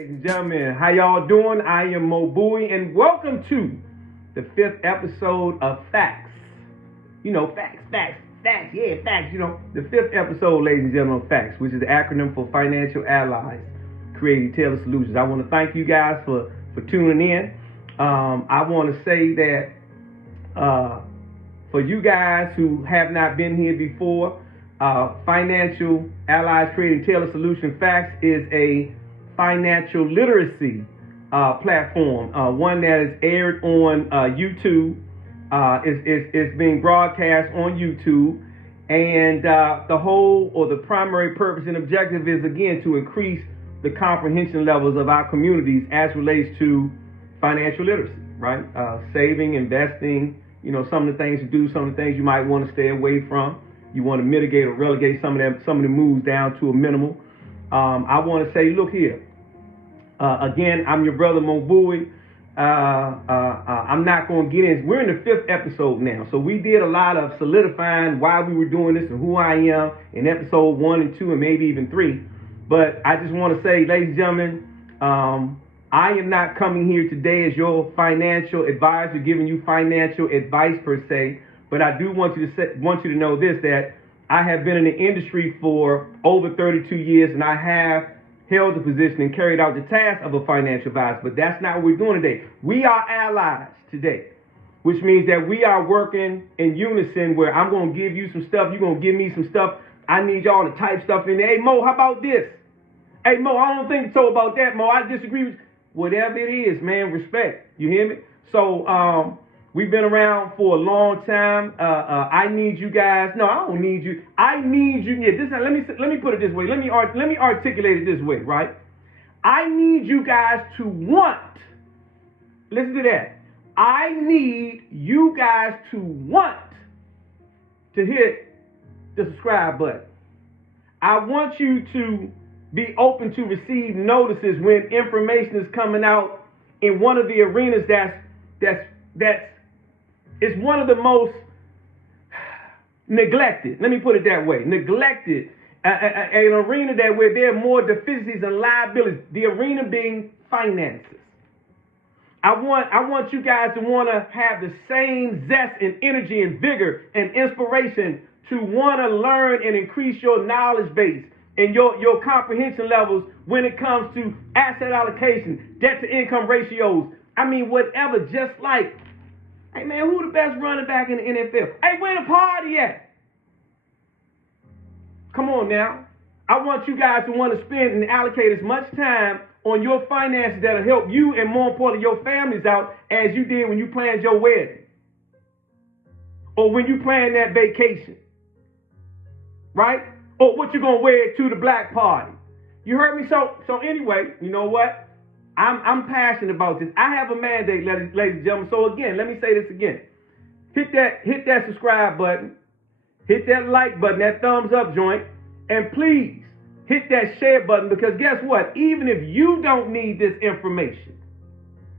Ladies and gentlemen, how y'all doing? I am Mo Bowie, and welcome to the 5th episode of Facts. You know, facts, yeah, facts. You know, the 5th episode, ladies and gentlemen, of Facts, which is the acronym for Financial Allies, Creating Tailored Solutions. I want to thank you guys for tuning in. I want to say that for you guys who have not been here before, Financial Allies Creating Tailored Solution Facts is a financial literacy platform, one that is aired on YouTube. It's being broadcast on YouTube, and the whole or the primary purpose and objective is, again, to increase the comprehension levels of our communities as relates to financial literacy, right? Saving, investing, you know, some of the things to do, some of the things you might want to stay away from. You want to mitigate or relegate some of the moves down to a minimal. I want to say, look here. Again, I'm your brother Mo Bowie. I'm not going to get in. We're in the 5th episode now, so we did a lot of solidifying why we were doing this and who I am in episode 1 and 2 and maybe even 3. But I just want to say, ladies and gentlemen, I am not coming here today as your financial advisor, giving you financial advice per se. But I do want you to know this, that I have been in the industry for over 32 years, and I have held the position and carried out the task of a financial advisor. But that's not what we're doing today. We are allies today, which means that we are working in unison, where I'm going to give you some stuff, you're going to give me some stuff. I need y'all to type stuff in there. Hey, Mo, how about this? Hey, Mo, I don't think so about that, Mo. I disagree with you. Whatever it is, man, respect. You hear me? So, we've been around for a long time. I need you guys. No, I don't need you. I need you. Yeah, let me put it this way. Let me articulate it this way, right? I need you guys to want. Listen to that. I need you guys to want to hit the subscribe button. I want you to be open to receive notices when information is coming out in one of the arenas that's it's one of the most neglected. Let me put it that way. Neglected. An arena that where there are more deficiencies and liabilities. The arena being finances. I want you guys to want to have the same zest and energy and vigor and inspiration to want to learn and increase your knowledge base and your comprehension levels when it comes to asset allocation, debt to income ratios. I mean, whatever, just like, hey, man, who the best running back in the NFL? Hey, where the party at? Come on now. I want you guys to want to spend and allocate as much time on your finances that'll help you and, more importantly, your families out as you did when you planned your wedding or when you planned that vacation, right? Or what you're going to wear to the black party. You heard me? So anyway, you know what? I'm passionate about this. I have a mandate, ladies and gentlemen. So again, let me say this again. Hit that subscribe button. Hit that like button, that thumbs up joint. And please hit that share button, because guess what? Even if you don't need this information,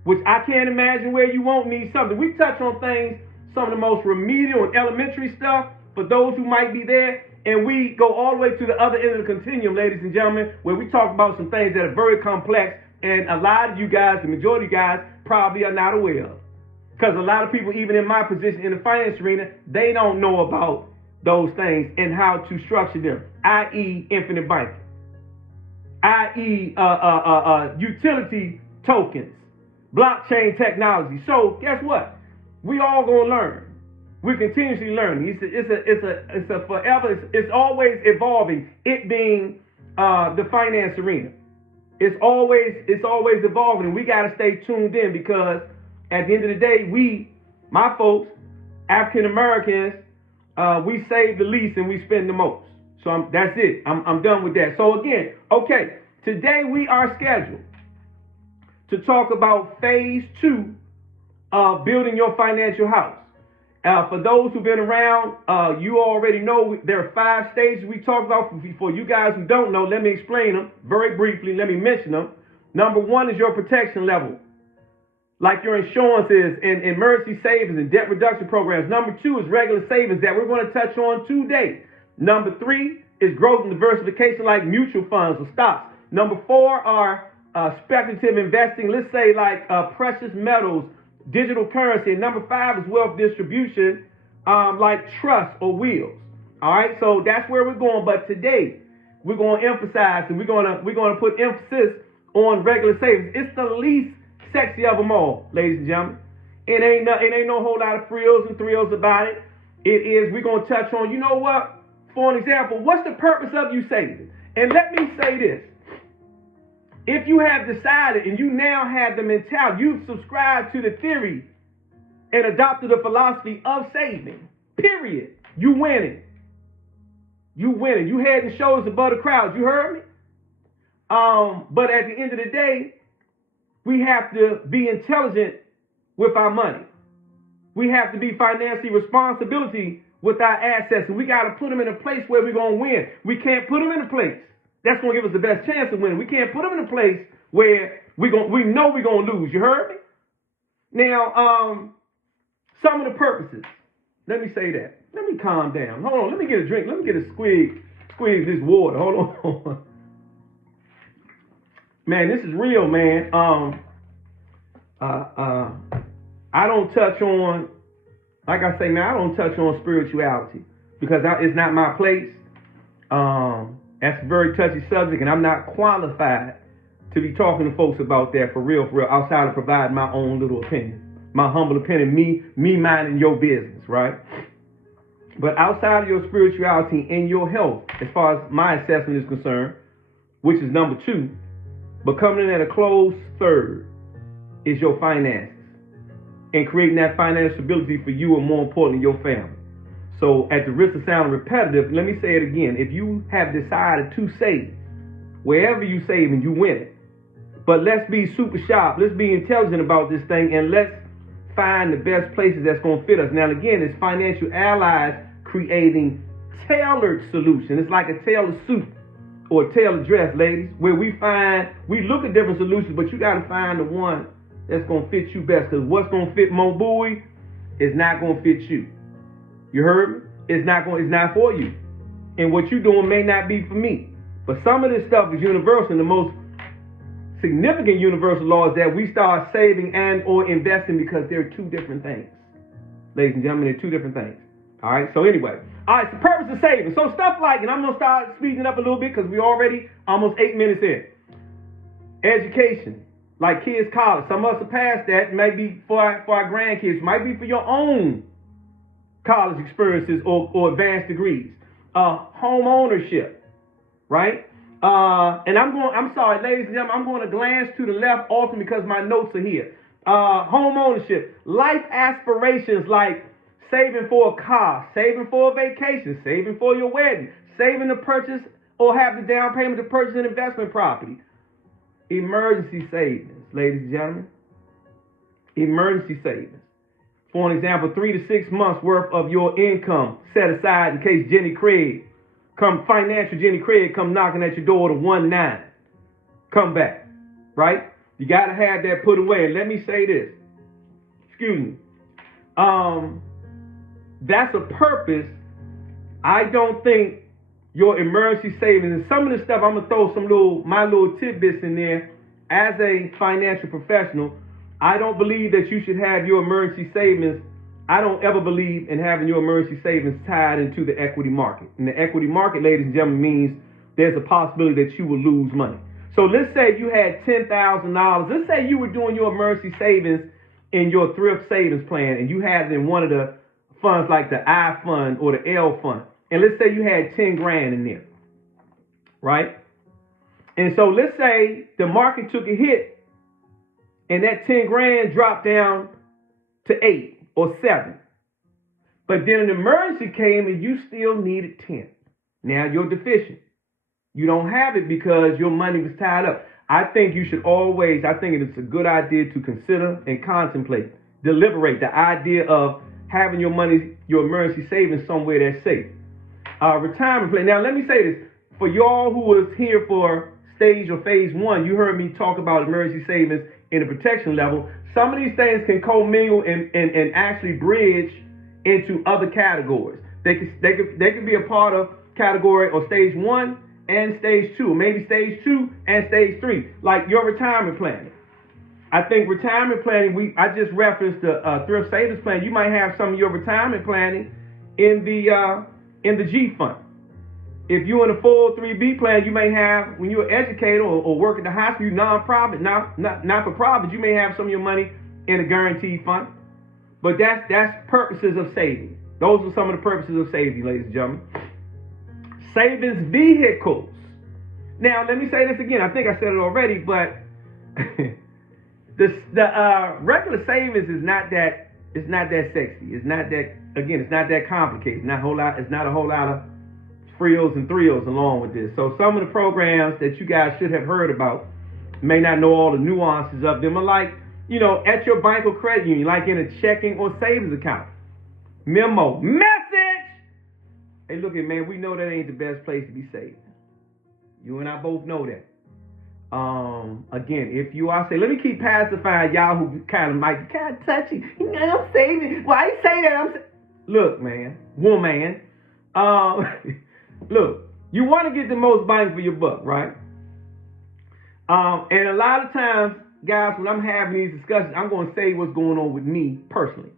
which I can't imagine where you won't need something. We touch on things, some of the most remedial and elementary stuff for those who might be there. And we go all the way to the other end of the continuum, ladies and gentlemen, where we talk about some things that are very complex and a lot of you guys, the majority of you guys, probably are not aware of. Because a lot of people, even in my position in the finance arena, they don't know about those things and how to structure them, i.e. infinite banking, i.e. Utility tokens, blockchain technology. So guess what? We all gonna learn. We're continuously learning. It's a forever. It's always evolving. It being the finance arena. It's always evolving, and we got to stay tuned in, because at the end of the day, my folks, African Americans, we save the least and we spend the most. So that's it. I'm done with that. So again, okay, today we are scheduled to talk about phase 2 of building your financial house. For those who've been around, you already know there are 5 stages we talked about. For you guys who don't know, let me explain them very briefly. Let me mention them. Number 1 is your protection level, like your insurance is, and emergency savings and debt reduction programs. Number 2 is regular savings that we're going to touch on today. Number 3 is growth and diversification, like mutual funds or stocks. Number 4 are speculative investing, let's say like precious metals, digital currency. And number 5 is wealth distribution, like trust or wills. All right, so that's where we're going. But today we're going to emphasize and we're going to put emphasis on regular savings. It's the least sexy of them all, ladies and gentlemen. It ain't no whole lot of frills and thrills about it. It is, we're going to touch on, you know what? For an example, what's the purpose of you saving? And let me say this. If you have decided and you now have the mentality, you've subscribed to the theory and adopted the philosophy of saving, period, you winning. You winning. You head and shoulders above the crowd. You heard me? But at the end of the day, we have to be intelligent with our money. We have to be financially responsible with our assets, and we got to put them in a place where we're going to win. We can't put them in a place that's going to give us the best chance of winning. We can't put them in a place where we know we're going to lose. You heard me? Now, some of the purposes. Let me say that. Let me calm down. Hold on. Let me get a drink. Let me get a squeeze this water. Hold on. Man, this is real, man. I don't touch on, like I say, man, I don't touch on spirituality because it's not my place. That's a very touchy subject, and I'm not qualified to be talking to folks about that for real, outside of providing my own little opinion, my humble opinion, me minding your business, right? But outside of your spirituality and your health, as far as my assessment is concerned, which is number 2, but coming in at a close third is your finances and creating that financial stability for you, and more importantly, your family. So at the risk of sounding repetitive, let me say it again. If you have decided to save, wherever you save and you win it, but let's be super sharp. Let's be intelligent about this thing, and let's find the best places that's going to fit us. Now, again, it's Financial Allies creating tailored solutions. It's like a tailored suit or a tailored dress, ladies, where we look at different solutions, but you got to find the one that's going to fit you best, because what's going to fit Mo Bowie is not going to fit you. You heard me? It's not for you. And what you're doing may not be for me. But some of this stuff is universal, and the most significant universal law is that we start saving and or investing, because they're 2 different things. Ladies and gentlemen, they're 2 different things. All right, so anyway. All right, the purpose of saving. So stuff like, and I'm going to start speeding up a little bit because we're already almost 8 minutes in. Education, like kids' college. Some of us are past that. It might be for our grandkids. It might be for your own college experiences or advanced degrees. Home ownership, right? And I'm sorry, ladies and gentlemen, I'm going to glance to the left often because my notes are here. Home ownership, life aspirations like saving for a car, saving for a vacation, saving for your wedding, saving to purchase or have the down payment to purchase an investment property. Emergency savings, ladies and gentlemen. Emergency savings. For an example, 3 to 6 months worth of your income set aside in case financial Jenny Craig come knocking at your door to 1-9. Come back, right? You got to have that put away. And let me say this. Excuse me. That's a purpose. I don't think your emergency savings, and some of this stuff, I'm going to throw my little tidbits in there. As a financial professional, I don't believe that you should have your emergency savings. I don't ever believe in having your emergency savings tied into the equity market. And the equity market, ladies and gentlemen, means there's a possibility that you will lose money. So let's say you had $10,000. Let's say you were doing your emergency savings in your thrift savings plan, and you had it in one of the funds like the I fund or the L fund. And let's say you had 10 grand in there, right? And so let's say the market took a hit and that 10 grand dropped down to 8 or 7. But then an emergency came and you still needed 10. Now you're deficient. You don't have it because your money was tied up. I think you should always, I think it's a good idea to consider and contemplate, deliberate the idea of having your money, your emergency savings somewhere that's safe. Retirement plan. Now, let me say this. For y'all who was here for stage or phase 1, you heard me talk about emergency savings in the protection level. Some of these things can commingle and actually bridge into other categories. They could be a part of category or stage 1 and stage 2, maybe stage 2 and stage 3, like your retirement planning. I think retirement planning, I just referenced the thrift savings plan. You might have some of your retirement planning in the G fund. If you're in a 403B plan, you may have, when you're an educator or work at the hospital, nonprofit, not for profit, you may have some of your money in a guaranteed fund. But that's purposes of saving. Those are some of the purposes of saving, ladies and gentlemen. Savings vehicles. Now, let me say this again. I think I said it already, but the regular savings is not that sexy. It's not that complicated. It's not a whole lot of frills and thrills along with this. So some of the programs that you guys should have heard about, may not know all the nuances of them, are like, at your bank or credit union, like in a checking or savings account. Memo, message. Hey, look it, man, we know that ain't the best place to be saving. You and I both know that. Again, if you are saying, let me keep pacifying y'all who kind of might be kind of touchy. I'm saving. Why you say that? Look, man, woman. Look, you want to get the most bang for your buck, right? And a lot of times, guys, when I'm having these discussions, I'm going to say what's going on with me personally.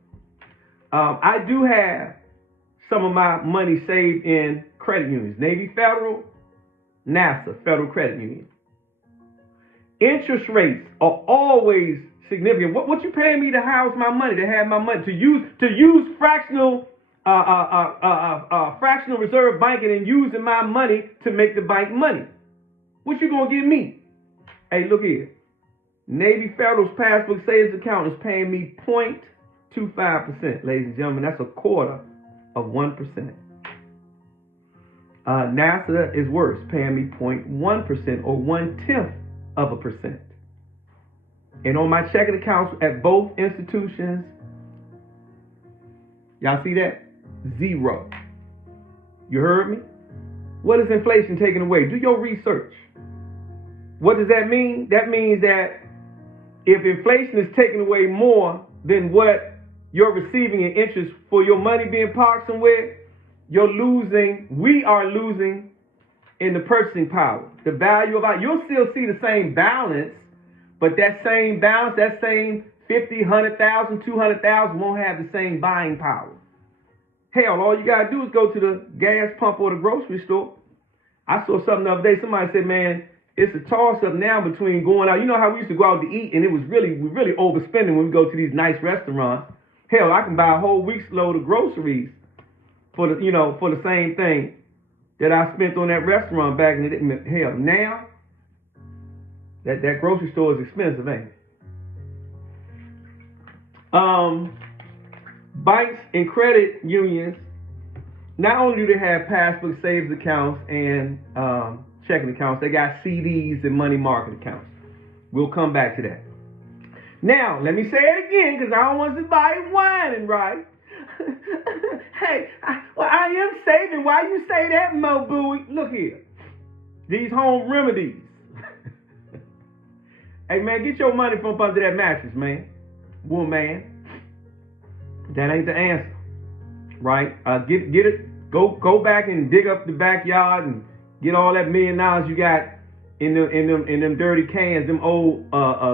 I do have some of my money saved in credit unions, Navy Federal, NASA, Federal Credit Union. Interest rates are always significant. What you paying me to house my money, to have my money, to use fractional reserve banking and using my money to make the bank money? What you gonna give me? Hey, look here. Navy Federal's passbook savings account is paying me 0.25%, ladies and gentlemen. That's a quarter of 1%. NASA is worse, paying me 0.1% or 0.1%. And on my checking accounts at both institutions, y'all see that? 0. You heard me? What is inflation taking away? Do your research. What does that mean? That means that if inflation is taking away more than what you're receiving in interest for your money being parked somewhere, we are losing in the purchasing power. The value of you'll still see the same balance, but that same balance, that same 50, 100,000, 200,000 won't have the same buying power. Hell, all you gotta do is go to the gas pump or the grocery store. I saw something the other day. Somebody said, man, it's a toss-up now between going out. You know how we used to go out to eat, and we're really overspending when we go to these nice restaurants. Hell, I can buy a whole week's load of groceries for the same thing that I spent on that restaurant back in the day. Hell, now that grocery store is expensive, ain't it? Banks and credit unions, not only do they have passbook savings accounts and checking accounts, they got CDs and money market accounts. We'll come back to that. Now, let me say it again, because I don't want somebody whining, right? Hey, I am saving. Why you say that, Mo Booey? Look here. These home remedies. Hey, man, get your money from up under that mattress, man. Woman. That ain't the answer, right? Get it. Go back and dig up the backyard and get all that $1 million you got in them dirty cans, them old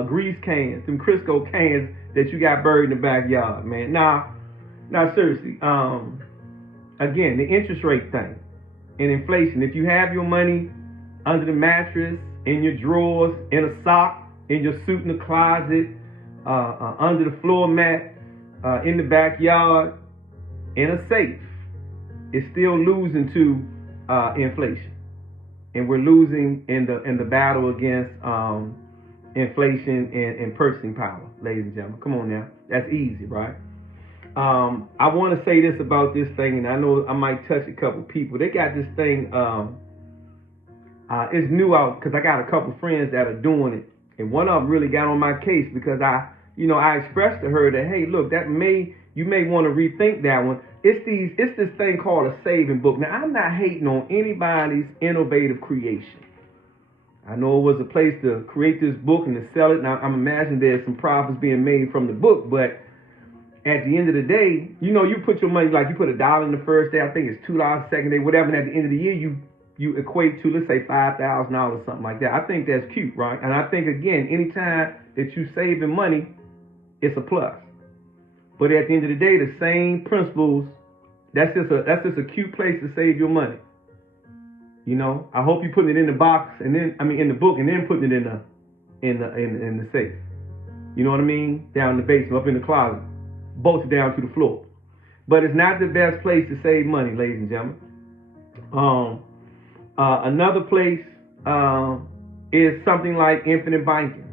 grease cans, them Crisco cans that you got buried in the backyard, man. Now seriously. Again, the interest rate thing and inflation. If you have your money under the mattress, in your drawers, in a sock, in your suit in the closet, under the floor mat, in the backyard, in a safe, it's still losing to inflation, and we're losing in the battle against inflation and purchasing power, ladies and gentlemen. Come on now, that's easy, right? I want to say this about this thing, and I know I might touch a couple people. They got this thing. It's new out because I got a couple friends that are doing it, and one of them really got on my case because I expressed to her that, hey, look, you may want to rethink that one. It's this thing called a saving book. Now, I'm not hating on anybody's innovative creation. I know it was a place to create this book and to sell it. Now, I'm imagining there's some profits being made from the book, but at the end of the day, you put your money, like you put $1 in the first day, I think it's $2 the second day, whatever, and at the end of the year, you you equate to, let's say, $5,000, something like that. I think that's cute, right? And I think, again, anytime that you saving money, it's a plus. But at the end of the day, the same principles, that's just a cute place to save your money. You know, I hope you're putting it in the box and then, in the book, and then putting it in the safe. You know what I mean? Down in the basement, up in the closet, bolted down to the floor. But it's not the best place to save money, ladies and gentlemen. Another place is something like infinite banking.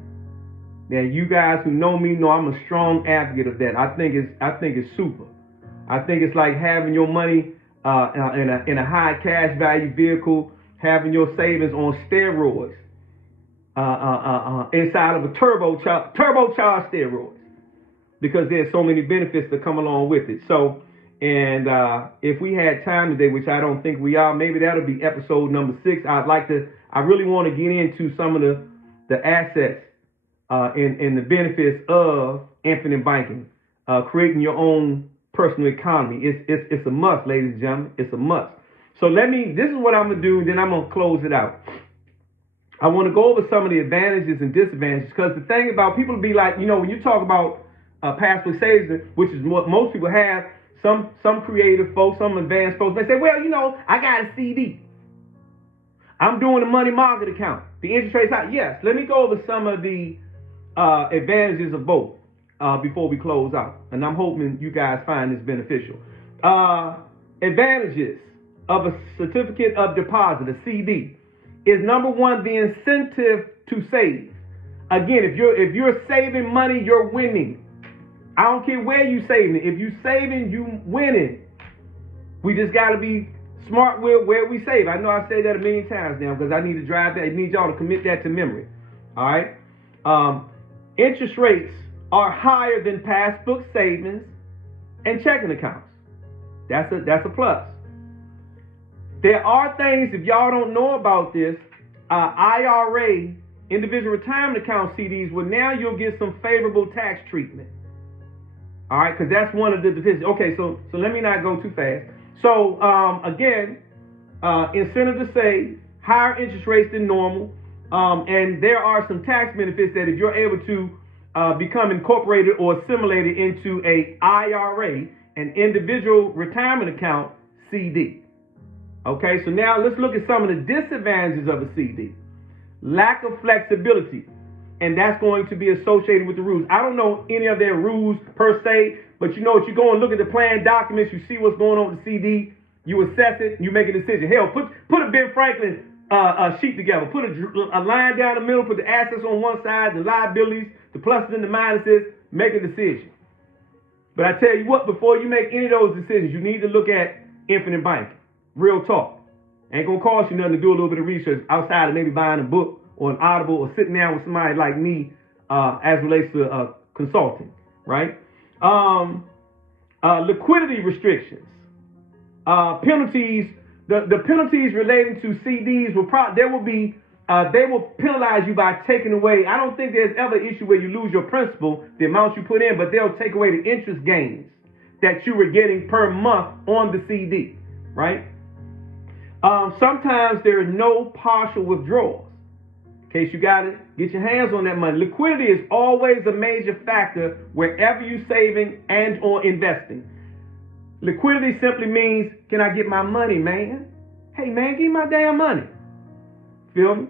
Now, you guys who know me know I'm a strong advocate of that. I think it's super. I think it's like having your money in a high cash value vehicle, having your savings on steroids inside of a turbocharged steroids, because there's so many benefits that come along with it. So, and if we had time today, which I don't think we are, maybe that'll be episode number 6. I really want to get into some of the assets and the benefits of infinite banking, creating your own personal economy. It's a must, ladies and gentlemen. It's a must. So this is what I'm going to do, then I'm going to close it out. I want to go over some of the advantages and disadvantages, because the thing about people be like, when you talk about passbook savings, which is what most people have, some creative folks, some advanced folks, they say, well, I got a CD. I'm doing a money market account. The interest rate's high. Yes, let me go over some of the advantages of both before we close out. And I'm hoping you guys find this beneficial. Advantages of a certificate of deposit, a CD, is number one, the incentive to save. Again, if you're saving money, you're winning. I don't care where you saving it. If you saving, you winning. We just got to be smart with where we save. I know I say that a million times now, because I need to drive that. I need y'all to commit that to memory. All right. Interest rates are higher than passbook savings and checking accounts. That's a plus. There are things, if y'all don't know about this, IRA, individual retirement account CDs, well, now you'll get some favorable tax treatment. All right, because that's one of the deficiencies. Okay, so let me not go too fast. So, again, incentive to save, higher interest rates than normal, and there are some tax benefits that if you're able to become incorporated or assimilated into a IRA, an individual retirement account CD. Okay, so now let's look at some of the disadvantages of a CD. Lack of flexibility, and that's going to be associated with the rules. I don't know any of their rules per se, but you go and look at the plan documents, you see what's going on with the CD, you assess it, you make a decision. Hell, put a Ben Franklin sheet together, put a line down the middle, put the assets on one side, the liabilities, the pluses and the minuses, make a decision. But I tell you what, before you make any of those decisions, you need to look at infinite banking. Real talk. Ain't gonna cost you nothing to do a little bit of research outside of maybe buying a book or an Audible or sitting down with somebody like me as relates to consulting, right? Liquidity restrictions, penalties. The penalties relating to CDs they will penalize you by taking away. I don't think there's ever an issue where you lose your principal, the amount you put in, but they'll take away the interest gains that you were getting per month on the CD, right? Sometimes there are no partial withdrawals. In case you got to get your hands on that money. Liquidity is always a major factor wherever you're saving and or investing. Liquidity simply means, can I get my money, man? Hey, man, give me my damn money. Feel me?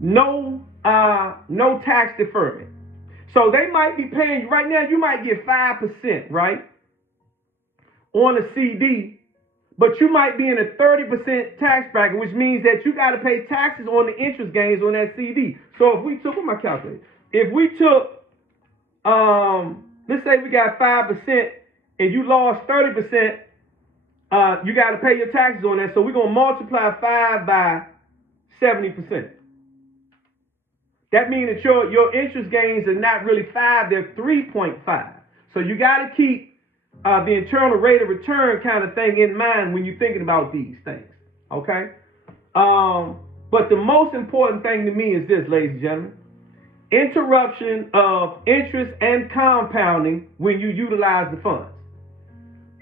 No tax deferment. So they might be paying you right now. You might get 5%, right, on a CD. But you might be in a 30% tax bracket, which means that you got to pay taxes on the interest gains on that CD. So if we took, what my calculator? If we took, let's say we got 5% and you lost 30%, you got to pay your taxes on that. So we're going to multiply 5 by 70%. That means that your interest gains are not really 5, they're 3.5. So you got to keep the internal rate of return kind of thing in mind when you're thinking about these things, okay? But the most important thing to me is this, ladies and gentlemen. Interruption of interest and compounding when you utilize the funds.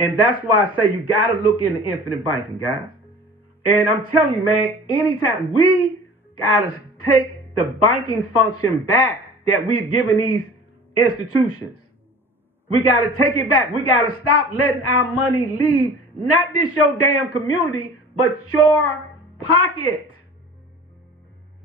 And that's why I say you got to look into infinite banking, guys. And I'm telling you, man, anytime we got to take the banking function back that we've given these institutions. We got to take it back. We got to stop letting our money leave, not just your damn community, but your pocket.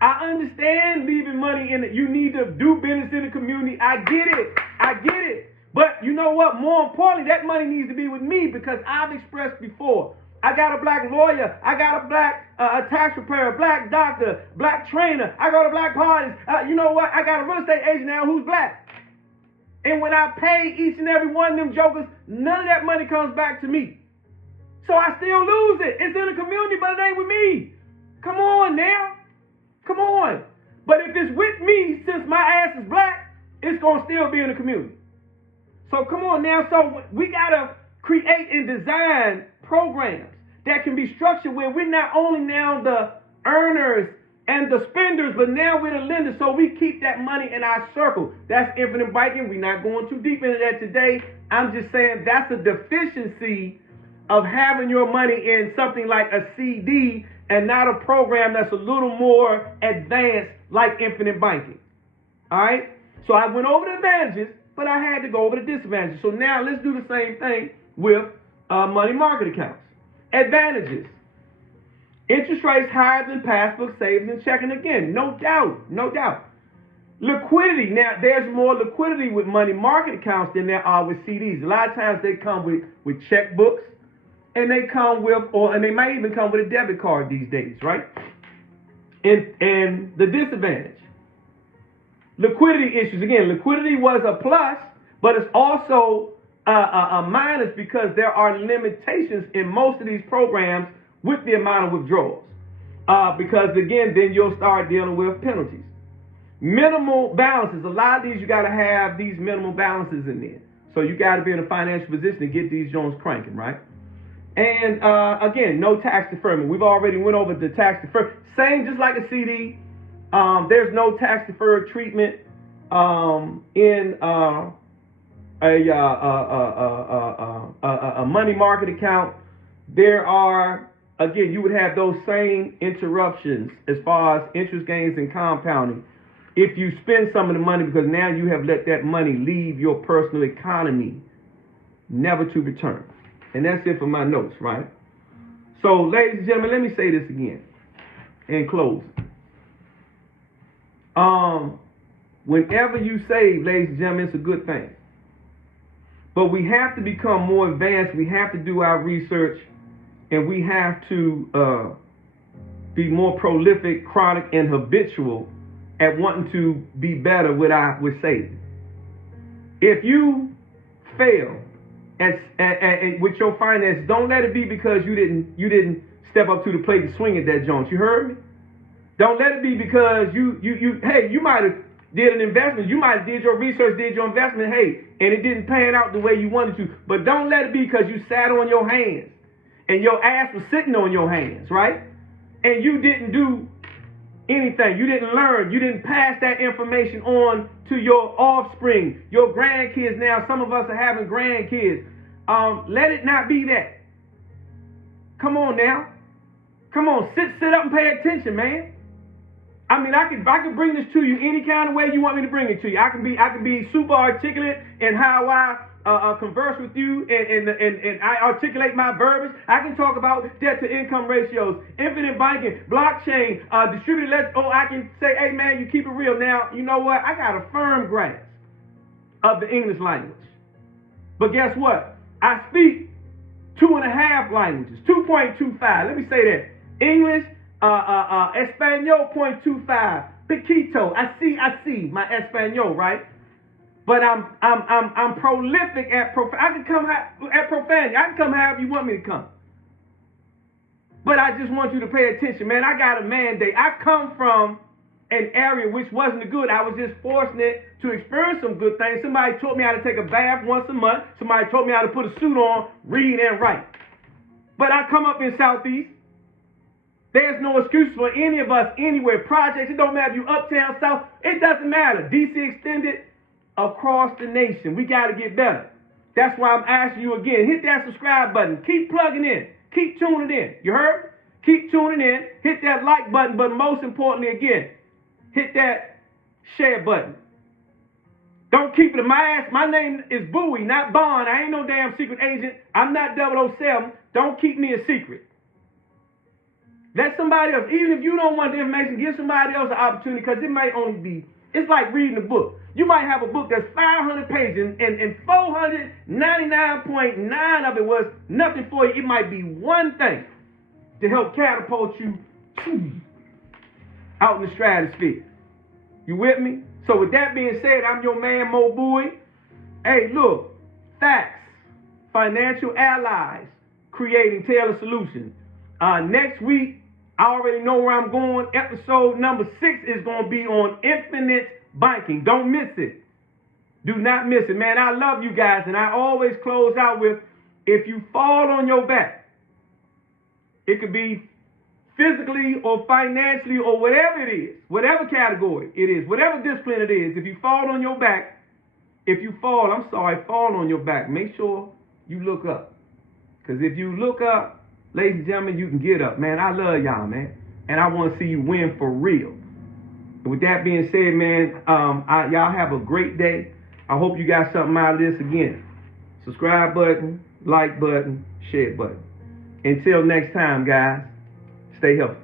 I understand leaving money in it. You need to do business in the community. I get it. I get it. But you know what? More importantly, that money needs to be with me because I've expressed before. I got a black lawyer. I got a black a tax preparer, black doctor, black trainer. I go to black parties. You know what? I got a real estate agent now who's black. And when I pay each and every one of them jokers, none of that money comes back to me. So I still lose it. It's in the community, but it ain't with me. Come on now. Come on. But if it's with me, since my ass is black, it's going to still be in the community. So come on now. So we got to create and design programs that can be structured where we're not only now the earners and the spenders, but now we're the lenders. So we keep that money in our circle. That's infinite banking. We're not going too deep into that today. I'm just saying that's a deficiency of having your money in something like a CD and not a program that's a little more advanced like infinite banking. All right? So I went over the advantages, but I had to go over the disadvantages. So now let's do the same thing with money market accounts. Advantages. Interest rates higher than passbook savings and checking again. No doubt. No doubt. Liquidity. Now, there's more liquidity with money market accounts than there are with CDs. A lot of times they come with checkbooks. And they come with, and they might even come with a debit card these days, right? And the disadvantage. Liquidity issues. Again, liquidity was a plus, but it's also a minus because there are limitations in most of these programs with the amount of withdrawals. Because, again, then you'll start dealing with penalties. Minimal balances. A lot of these, you got to have these minimal balances in there. So you got to be in a financial position to get these joints cranking, right? And again, no tax deferment. We've already went over the tax deferment. Same, just like a CD. There's no tax deferred treatment in a money market account. There are, again, you would have those same interruptions as far as interest gains and compounding if you spend some of the money, because now you have let that money leave your personal economy, never to return. And that's it for my notes, right? So, ladies and gentlemen, let me say this again in closing. Whenever you save, ladies and gentlemen, it's a good thing. But we have to become more advanced. We have to do our research, and we have to be more prolific, chronic, and habitual at wanting to be better with saving. If you fail with your finances, don't let it be because you didn't step up to the plate and swing at that joint. You heard me? Don't let it be because you might have did an investment. You might have did your research, did your investment, and it didn't pan out the way you wanted to. But don't let it be because you sat on your hands and your ass was sitting on your hands, right? And you didn't do anything. You didn't learn. You didn't pass that information on to your offspring, your grandkids. Now, some of us are having grandkids. Let it not be that. Come on now. Come on, sit up and pay attention, man. I mean, I could bring this to you any kind of way you want me to bring it to you. I can be super articulate in how I converse with you and I articulate my verbiage. I can talk about debt to income ratios, infinite banking, blockchain, distributed ledger. I can say, hey man, you keep it real. Now, you know what? I got a firm grasp of the English language. But guess what? I speak 2.5 languages, 2.25. Let me say that. English, Espanol 0.25, Piquito. I see my Espanol, right? But I'm prolific at profanity. I can come at profanity. I can come however you want me to come. But I just want you to pay attention, man. I got a mandate. I come from an area which wasn't good. I was just fortunate to experience some good things. Somebody taught me how to take a bath once a month. Somebody taught me how to put a suit on, read and write. But I come up in Southeast. There's no excuse for any of us anywhere. Projects, it don't matter if you uptown, south. It doesn't matter. DC extended across the nation. We got to get better. That's why I'm asking you again. Hit that subscribe button. Keep plugging in. Keep tuning in. You heard? Keep tuning in. Hit that like button, but most importantly, again, hit that share button. Don't keep it in my ass. My name is Bowie, not Bond. I ain't no damn secret agent. I'm not 007. Don't keep me a secret. Let somebody else, even if you don't want the information, give somebody else an opportunity, because it might only be, it's like reading a book. You might have a book that's 500 pages and 499.9 of it was nothing for you. It might be one thing to help catapult you out in the stratosphere. You with me? So with that being said, I'm your man, Mo Bowie. Hey, look, facts, financial allies, creating tailored solutions. Next week, I already know where I'm going. Episode number 6 is going to be on infinite banking. Don't miss it. Do not miss it, man. I love you guys, and I always close out with, if you fall on your back, it could be physically or financially or whatever it is, whatever category it is, whatever discipline it is, if you fall on your back, fall on your back, make sure you look up. Because if you look up, ladies and gentlemen, you can get up. Man, I love y'all, man. And I want to see you win for real. And with that being said, man, y'all have a great day. I hope you got something out of this. Again, subscribe button, like button, share button. Until next time, guys, stay healthy.